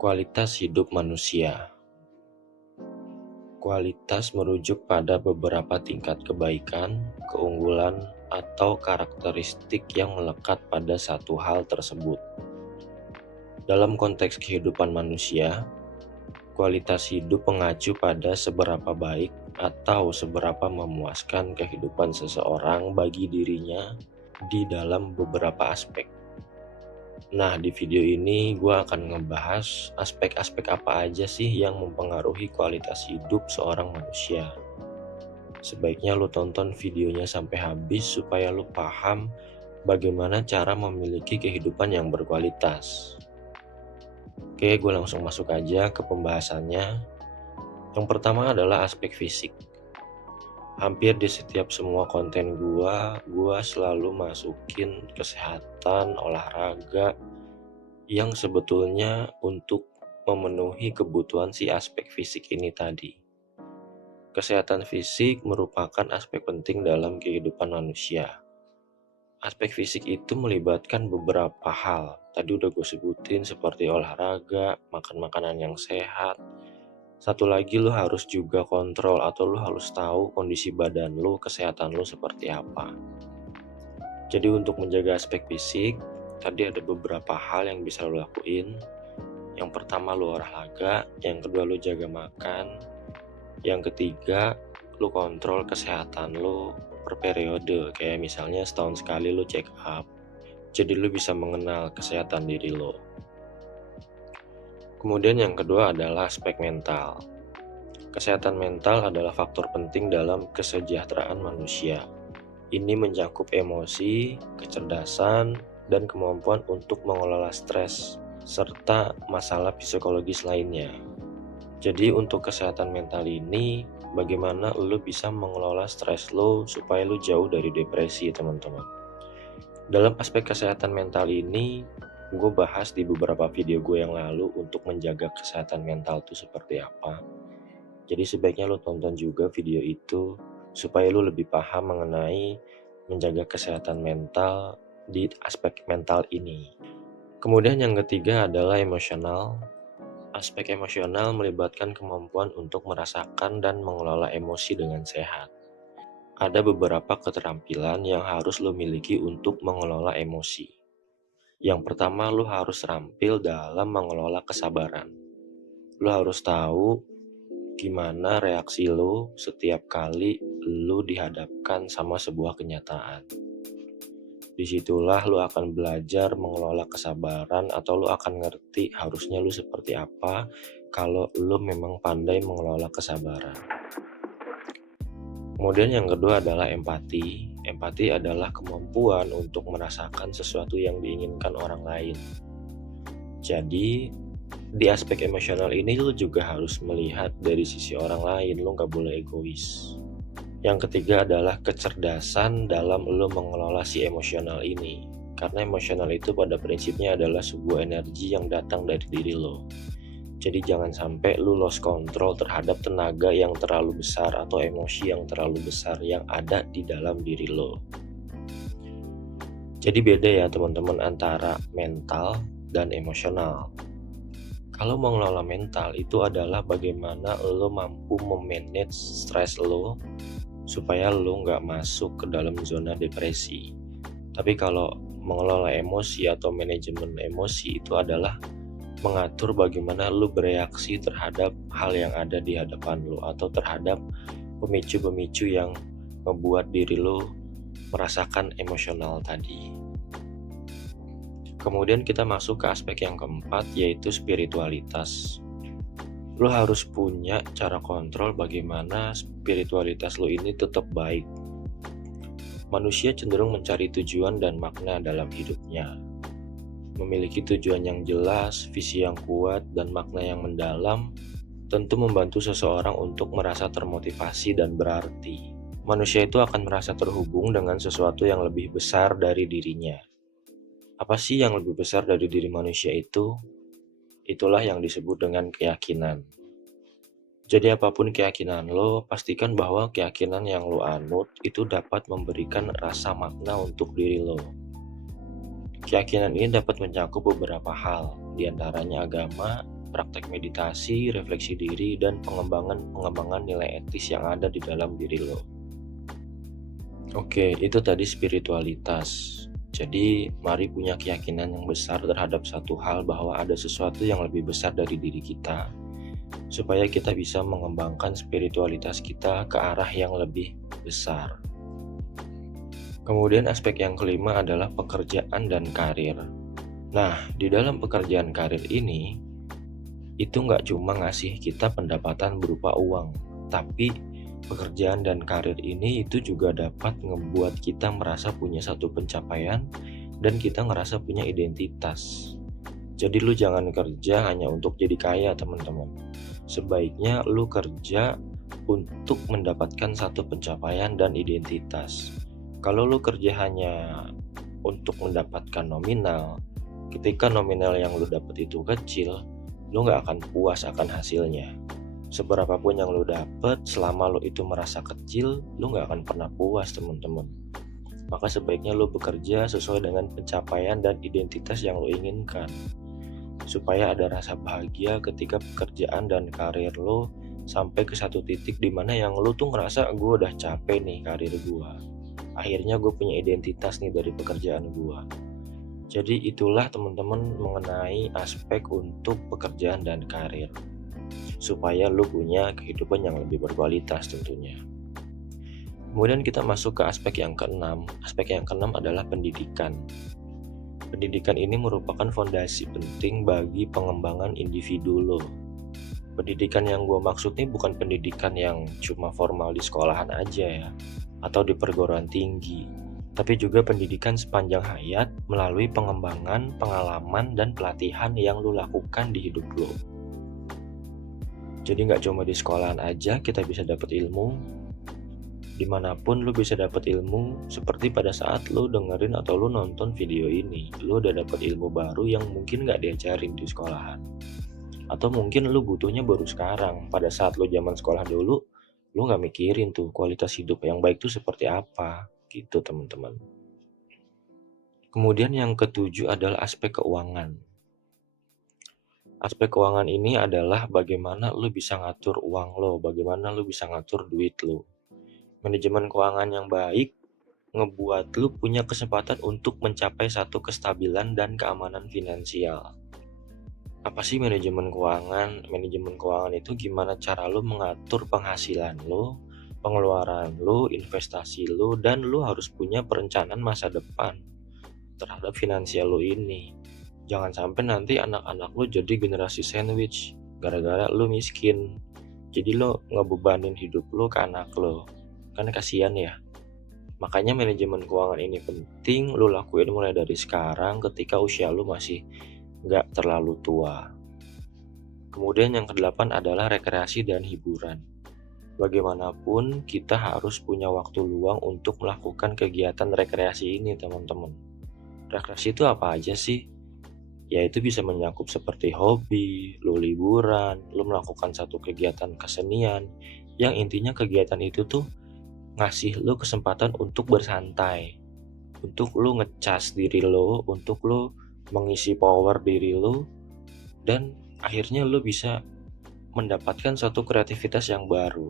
Kualitas hidup manusia. Kualitas merujuk pada beberapa tingkat kebaikan, keunggulan, atau karakteristik yang melekat pada satu hal tersebut. Dalam konteks kehidupan manusia, kualitas hidup mengacu pada seberapa baik atau seberapa memuaskan kehidupan seseorang bagi dirinya di dalam beberapa aspek. Nah, di video ini gue akan ngebahas aspek-aspek apa aja sih yang mempengaruhi kualitas hidup seorang manusia. Sebaiknya lu tonton videonya sampai habis supaya lu paham bagaimana cara memiliki kehidupan yang berkualitas. Oke, gue langsung masuk aja ke pembahasannya. Yang pertama adalah aspek fisik. Hampir di setiap semua konten gue selalu masukin kesehatan, olahraga, yang sebetulnya untuk memenuhi kebutuhan si aspek fisik ini tadi. Kesehatan fisik merupakan aspek penting dalam kehidupan manusia. Aspek fisik itu melibatkan beberapa hal. Tadi udah gue sebutin seperti olahraga, makan makanan yang sehat. Satu lagi, lu harus juga kontrol atau lu harus tahu kondisi badan lu, kesehatan lu seperti apa. Jadi untuk menjaga aspek fisik, tadi ada beberapa hal yang bisa lu lakuin. Yang pertama, lu olahraga. Yang kedua, lu jaga makan. Yang ketiga, lu kontrol kesehatan lu per periode. Kayak misalnya setahun sekali lu check up. Jadi lu bisa mengenal kesehatan diri lu. Kemudian yang kedua adalah aspek mental. Kesehatan mental adalah faktor penting dalam kesejahteraan manusia. Ini mencakup emosi, kecerdasan, dan kemampuan untuk mengelola stres, serta masalah psikologis lainnya. Jadi untuk kesehatan mental ini, bagaimana lo bisa mengelola stres lo supaya lo jauh dari depresi, teman-teman. Dalam aspek kesehatan mental ini, gue bahas di beberapa video gue yang lalu untuk menjaga kesehatan mental itu seperti apa. Jadi sebaiknya lo tonton juga video itu supaya lo lebih paham mengenai menjaga kesehatan mental di aspek mental ini. Kemudian yang ketiga adalah emosional. Aspek emosional melibatkan kemampuan untuk merasakan dan mengelola emosi dengan sehat. Ada beberapa keterampilan yang harus lo miliki untuk mengelola emosi. Yang pertama, lo harus terampil dalam mengelola kesabaran. Lo harus tahu gimana reaksi lo setiap kali lo dihadapkan sama sebuah kenyataan. Disitulah lo akan belajar mengelola kesabaran atau lo akan ngerti harusnya lo seperti apa kalau lo memang pandai mengelola kesabaran. Kemudian yang kedua adalah empati. Empati adalah kemampuan untuk merasakan sesuatu yang diinginkan orang lain. Jadi di aspek emosional ini lo juga harus melihat dari sisi orang lain, lo gak boleh egois. Yang ketiga adalah kecerdasan dalam lo mengelola si emosional ini. Karena emosional itu pada prinsipnya adalah sebuah energi yang datang dari diri lo. Jadi jangan sampai lo lost control terhadap tenaga yang terlalu besar atau emosi yang terlalu besar yang ada di dalam diri lo. Jadi beda ya teman-teman antara mental dan emosional. Kalau mengelola mental itu adalah bagaimana lo mampu memanage stres lo supaya lo nggak masuk ke dalam zona depresi. Tapi kalau mengelola emosi atau manajemen emosi itu adalah mengatur bagaimana lo bereaksi terhadap hal yang ada di hadapan lo atau terhadap pemicu-pemicu yang membuat diri lo merasakan emosional tadi. Kemudian kita masuk ke aspek yang keempat, yaitu spiritualitas. Lo harus punya cara kontrol bagaimana spiritualitas lo ini tetap baik. Manusia cenderung mencari tujuan dan makna dalam hidupnya. Memiliki tujuan yang jelas, visi yang kuat, dan makna yang mendalam tentu membantu seseorang untuk merasa termotivasi dan berarti. Manusia itu akan merasa terhubung dengan sesuatu yang lebih besar dari dirinya. Apa sih yang lebih besar dari diri manusia itu? Itulah yang disebut dengan keyakinan. Jadi apapun keyakinan lo, pastikan bahwa keyakinan yang lo anut itu dapat memberikan rasa makna untuk diri lo. Keyakinan ini dapat mencakup beberapa hal, diantaranya agama, praktek meditasi, refleksi diri, dan pengembangan nilai etis yang ada di dalam diri lo. Oke, itu tadi spiritualitas. Jadi, mari punya keyakinan yang besar terhadap satu hal bahwa ada sesuatu yang lebih besar dari diri kita, supaya kita bisa mengembangkan spiritualitas kita ke arah yang lebih besar. Kemudian aspek yang kelima adalah pekerjaan dan karir. Nah, di dalam pekerjaan karir ini, itu nggak cuma ngasih kita pendapatan berupa uang, tapi pekerjaan dan karir ini itu juga dapat ngebuat kita merasa punya satu pencapaian dan kita ngerasa punya identitas. Jadi lu jangan kerja hanya untuk jadi kaya, teman-teman. Sebaiknya lu kerja untuk mendapatkan satu pencapaian dan identitas. Kalau lu kerja hanya untuk mendapatkan nominal, ketika nominal yang lu dapat itu kecil, lu gak akan puas akan hasilnya. Seberapapun yang lu dapat, selama lu itu merasa kecil, lu gak akan pernah puas, teman-teman. Maka sebaiknya lu bekerja sesuai dengan pencapaian dan identitas yang lu inginkan, supaya ada rasa bahagia ketika pekerjaan dan karir lu sampai ke satu titik dimana yang lu tuh ngerasa gue udah capek nih karir gue. Akhirnya gue punya identitas nih dari pekerjaan gue. Jadi itulah teman-teman mengenai aspek untuk pekerjaan dan karir, supaya lu punya kehidupan yang lebih berkualitas tentunya. Kemudian kita masuk ke aspek yang keenam. Aspek yang keenam adalah pendidikan. Pendidikan ini merupakan fondasi penting bagi pengembangan individu lo. Pendidikan yang gue maksud ini bukan pendidikan yang cuma formal di sekolahan aja ya, atau di perguruan tinggi, tapi juga pendidikan sepanjang hayat melalui pengembangan, pengalaman, dan pelatihan yang lu lakukan di hidup lu. Jadi gak cuma di sekolahan aja kita bisa dapat ilmu, dimanapun lu bisa dapat ilmu. Seperti pada saat lu dengerin atau lu nonton video ini, lu udah dapat ilmu baru yang mungkin gak diajarin di sekolahan. Atau mungkin lu butuhnya baru sekarang. Pada saat lu zaman sekolah dulu, lu gak mikirin tuh kualitas hidup yang baik tuh seperti apa. Gitu teman-teman. Kemudian yang ketujuh adalah aspek keuangan. Aspek keuangan ini adalah bagaimana lu bisa ngatur uang lo, bagaimana lu bisa ngatur duit lo. Manajemen keuangan yang baik ngebuat lu punya kesempatan untuk mencapai satu kestabilan dan keamanan finansial. Apa sih manajemen keuangan? Manajemen keuangan itu gimana cara lu mengatur penghasilan lo, pengeluaran lu, investasi lu, dan lu harus punya perencanaan masa depan terhadap finansial lu ini. Jangan sampai nanti anak-anak lu jadi generasi sandwich gara-gara lu miskin. Jadi lu ngebebanin hidup lu ke anak lu. Kan kasihan ya. Makanya manajemen keuangan ini penting lu lakuin mulai dari sekarang ketika usia lu masih gak terlalu tua. Kemudian yang kedelapan adalah rekreasi dan hiburan. Bagaimanapun kita harus punya waktu luang untuk melakukan kegiatan rekreasi ini, teman-teman. Rekreasi itu apa aja sih? Ya itu bisa mencakup seperti hobi, lu liburan, lu melakukan satu kegiatan kesenian, yang intinya kegiatan itu tuh ngasih lu kesempatan untuk bersantai, untuk lu ngecas diri lu, untuk lu mengisi power diri lu, dan akhirnya lu bisa mendapatkan suatu kreativitas yang baru,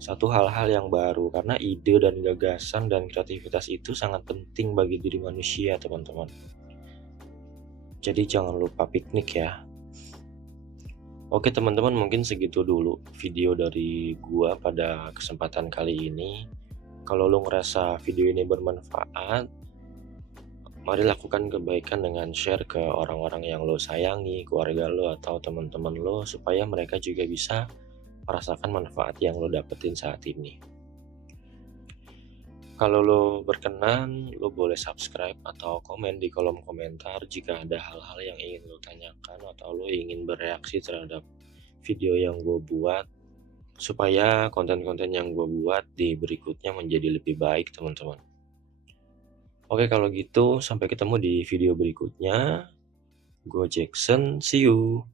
satu hal-hal yang baru, karena ide dan gagasan dan kreativitas itu sangat penting bagi diri manusia, teman-teman. Jadi jangan lupa piknik ya. Oke teman-teman, mungkin segitu dulu video dari gua pada kesempatan kali ini. Kalau lo ngerasa video ini bermanfaat, mari lakukan kebaikan dengan share ke orang-orang yang lo sayangi, keluarga lo atau teman-teman lo, supaya mereka juga bisa merasakan manfaat yang lo dapetin saat ini. Kalau lo berkenan, lo boleh subscribe atau komen di kolom komentar jika ada hal-hal yang ingin lo tanyakan atau lo ingin bereaksi terhadap video yang gue buat, supaya konten-konten yang gue buat di berikutnya menjadi lebih baik, teman-teman. Oke, kalau gitu sampai ketemu di video berikutnya. Gue Jackson, see you.